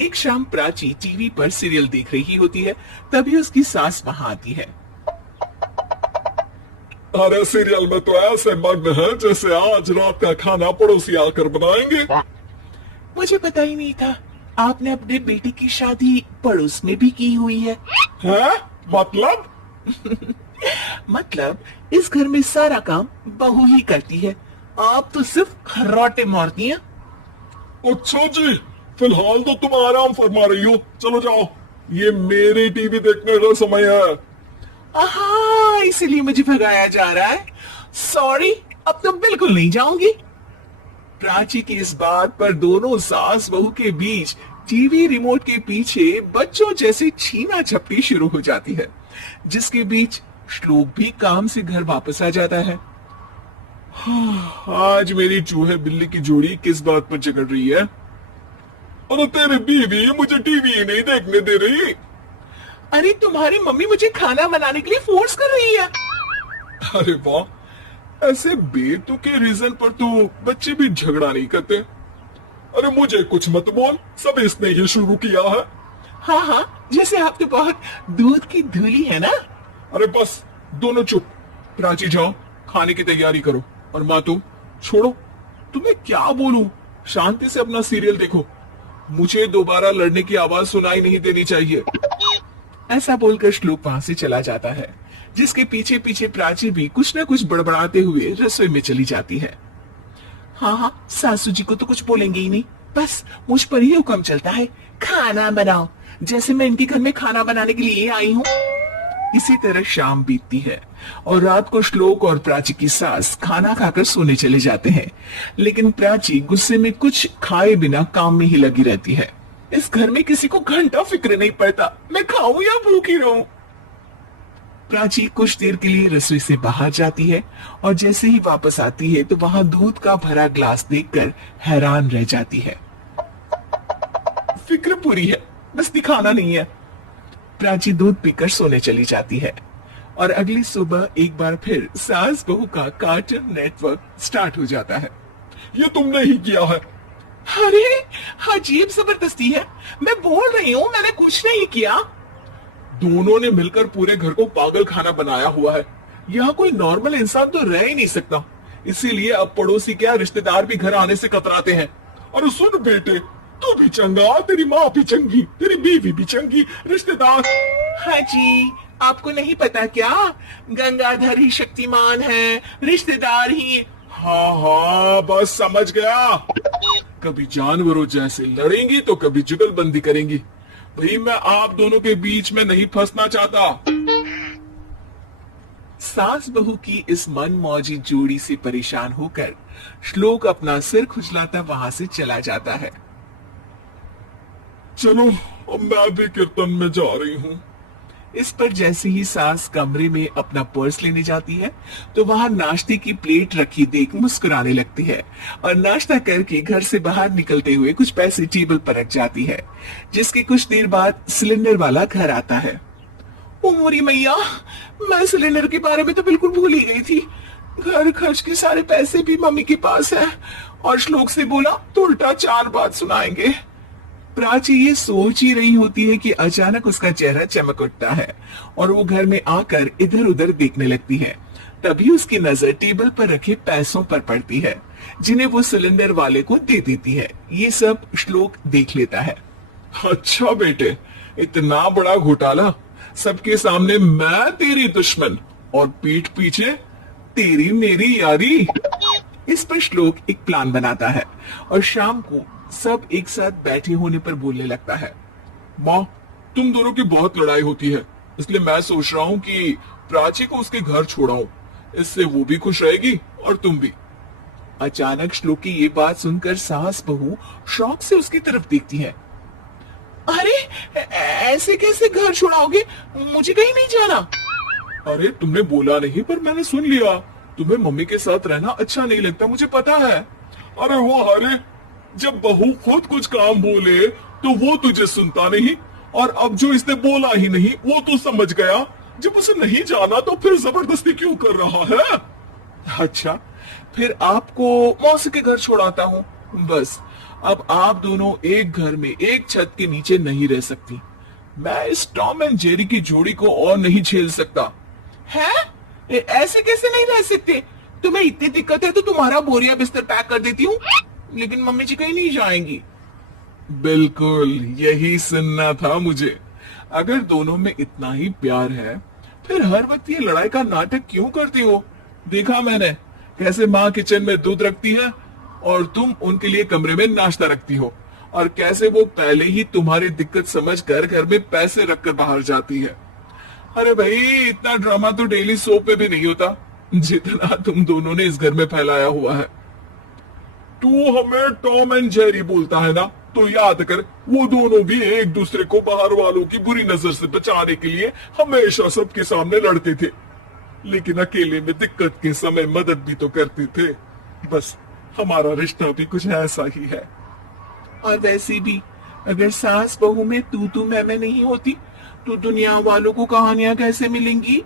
एक शाम प्राची टीवी पर सीरियल देख रही होती है। तभी उसकी सास वहां आती है। अरे सीरियल में तो ऐसे मग्न है जैसे आज रात का खाना पड़ोसी आकर बनाएंगे। मुझे पता ही नहीं था आपने अपने बेटी की शादी पड़ोस में भी की हुई है। हैं? मतलब? मतलब इस घर में सारा काम बहू ही करती है, आप तो सिर्फ खर्राटे मारती हैं। अच्छा जी, फिलहाल तो तुम आराम फरमा रही हो, चलो जाओ, ये मेरी टीवी देखने का समय है। हाँ, इसीलिए मुझे भगाया जा रहा है। सॉरी, अब तो बिल्कुल नहीं जाऊंगी। प्राची की इस बात पर दोनों सास बहू के बीच टीवी रिमोट के पीछे बच्चों जैसे छीना झपटी शुरू हो जाती है, जिसके बीच श्लोक भी काम से घर वापस आ जाता है। आज मेरी चूहे बिल्ली की जोड़ी किस बात पर झगड़ रही है? अरे तेरी बीवी मुझे टीवी ही नहीं देखने दे रही। अरे तुम्हारी मम्मी मुझे खाना बनाने के लिए फोर्स कर रही है। अरे वाह, ऐसे बेतुके रीजन पर तो बच्चे भी झगड़ा नहीं करते। अरे मुझे कुछ मत बोल, सब इसने ही शुरू किया है। हाँ हाँ, जैसे आप तो बहुत दूध की धूली है ना। अरे बस, दोनों चुप। प्राची जाओ, खाने की तैयारी करो। और माँ तुम छोड़ो, तुम्हें क्या बोलूं, शांति से अपना सीरियल देखो, मुझे दोबारा लड़ने की आवाज सुनाई नहीं देनी चाहिए। ऐसा बोलकर श्लोक वहां से चला जाता है, जिसके पीछे पीछे प्राची भी कुछ न कुछ बड़बड़ाते हुए रसोई में चली जाती है। हाँ हाँ, सासू जी को तो कुछ बोलेंगे ही नहीं, बस मुझ पर ही हुक्म चलता है, खाना बनाओ, जैसे मैं इनके घर में खाना बनाने के लिए आई हूँ। इसी तरह शाम बीतती है और रात को श्लोक और प्राची की सास खाना खाकर सोने चले जाते हैं, लेकिन प्राची गुस्से में कुछ खाए बिना काम में ही लगी रहती है। इस घर में किसी को घंटा फिक्र नहीं पड़ता, मैं खाऊं या भूखी रहूं। प्राची कुछ देर के लिए रसोई से बाहर जाती है और जैसे ही वापस आती है तो वहां दूध का भरा ग्लास देखकर हैरान रह जाती है। फिक्र पूरी है, बस दिखाना नहीं है। प्राची दूध पीकर सोने चली जाती है और अगली सुबह एक बार फिर सास बहू का कार्टून नेटवर्क स्टार्ट हो जाता है। ये तुमने ही किया है। अरे अजीब जबरदस्ती है, मैं बोल रही हूँ मैंने कुछ नहीं किया। दोनों ने मिलकर पूरे घर को पागल खाना बनाया हुआ है। यहाँ कोई नॉर्मल इंसान तो रह ही नहीं सकता, इसीलिए अब पड़ोसी क्या रिश्तेदार भी घर आने से कतराते हैं। और सुन बेटे, तू भी चंगा, तेरी माँ भी चंगी, तेरी बीवी भी चंगी, रिश्तेदार। हाँ जी, आपको नहीं पता क्या, गंगाधर ही शक्तिमान है, रिश्तेदार ही। हाँ हाँ, बस समझ गया। कभी जानवरों जैसे लड़ेंगी तो कभी जुगलबंदी करेंगी। भाई मैं आप दोनों के बीच में नहीं फंसना चाहता। सास बहू की इस मन मौजी जोड़ी से परेशान होकर श्लोक अपना सिर खुजलाता वहां से चला जाता है। चलो अब मैं भी कीर्तन में जा रही हूँ। इस पर जैसे ही सास कमरे में अपना पर्स लेने जाती है तो वहां नाश्ते की प्लेट रखी देख मुस्कुराने लगती है और नाश्ता करके घर से बाहर निकलते हुए कुछ पैसे टेबल पर रख जाती है, जिसके कुछ देर बाद सिलेंडर वाला घर आता है। ओ मोरी मैया, मैं सिलेंडर के बारे में तो बिल्कुल भूल ही गई थी। घर खर्च के सारे पैसे भी मम्मी के पास है और श्लोक से बोला तो उल्टा 4 बात सुनाएंगे। प्राची ये सोच ही रही होती है कि अचानक उसका चेहरा चमक उठता है और वो घर में आकर इधर उधर देखने लगती है। तभी उसकी नजर टेबल पर रखे पैसों पर पड़ती है, जिन्हें वो सिलेंडर वाले को दे देती है। ये सब श्लोक देख लेता है। अच्छा बेटे, इतना बड़ा घोटाला, सबके सामने मैं तेरी दुश्मन और पीठ पीछे तेरी मेरी यारी। इस पर श्लोक एक प्लान बनाता है और शाम को सब एक साथ बैठे होने पर बोलने लगता है। माँ, तुम दोनों की बहुत लड़ाई होती है, इसलिए मैं सोच रहा हूँ कि प्राची को उसके घर छोड़ाऊं, इससे वो भी खुश रहेगी और तुम भी। अचानक श्लोक की ये बात सुनकर सास बहू शौक से उसकी तरफ देखती है। अरे ऐसे कैसे घर छोड़ाओगे, मुझे कहीं नहीं जाना। अरे तुमने बोला नहीं पर मैंने सुन लिया, तुम्हें मम्मी के साथ रहना अच्छा नहीं लगता, मुझे पता है। अरे वो अरे, जब बहू खुद कुछ काम बोले तो वो तुझे सुनता नहीं, और अब जो इसने बोला ही नहीं वो तू समझ गया। जब उसे नहीं जाना तो फिर जबरदस्ती क्यों कर रहा है? अच्छा, फिर आपको मौसी के घर छोड़ाता हूँ, बस अब आप दोनों एक घर में एक छत के नीचे नहीं रह सकती। मैं इस टॉम एंड जेरी की जोड़ी को और नहीं झेल सकता। है? ऐसे कैसे नहीं रह सकते? तुम्हें इतनी दिक्कत है तो तुम्हारा बोरिया बिस्तर पैक कर देती हूँ, लेकिन मम्मी जी कहीं नहीं जाएंगी। बिल्कुल यही सुनना था मुझे। अगर दोनों में इतना ही प्यार है फिर हर वक्त ये लड़ाई का नाटक क्यों करती हो? देखा मैंने कैसे माँ किचन में दूध रखती है और तुम उनके लिए कमरे में नाश्ता रखती हो, और कैसे वो पहले ही तुम्हारी दिक्कत समझकर घर में पैसे रखकर बाहर जाती है। अरे भाई, इतना ड्रामा तो डेली सोप में भी नहीं होता जितना तुम दोनों ने इस घर में फैलाया हुआ है। तू हमें टॉम एंड जेरी बोलता है ना, तो याद कर वो दोनों भी एक दूसरे को बाहर वालों की बुरी नजर से बचाने के लिए हमेशा सबके सामने लड़ते थे, लेकिन अकेले में दिक्कत के समय मदद भी तो करते थे। बस हमारा रिश्ता भी कुछ ऐसा ही है। और वैसे भी अगर सास बहू में तू मैं नहीं होती तो दुनिया वालों को कहानियां कैसे मिलेंगी?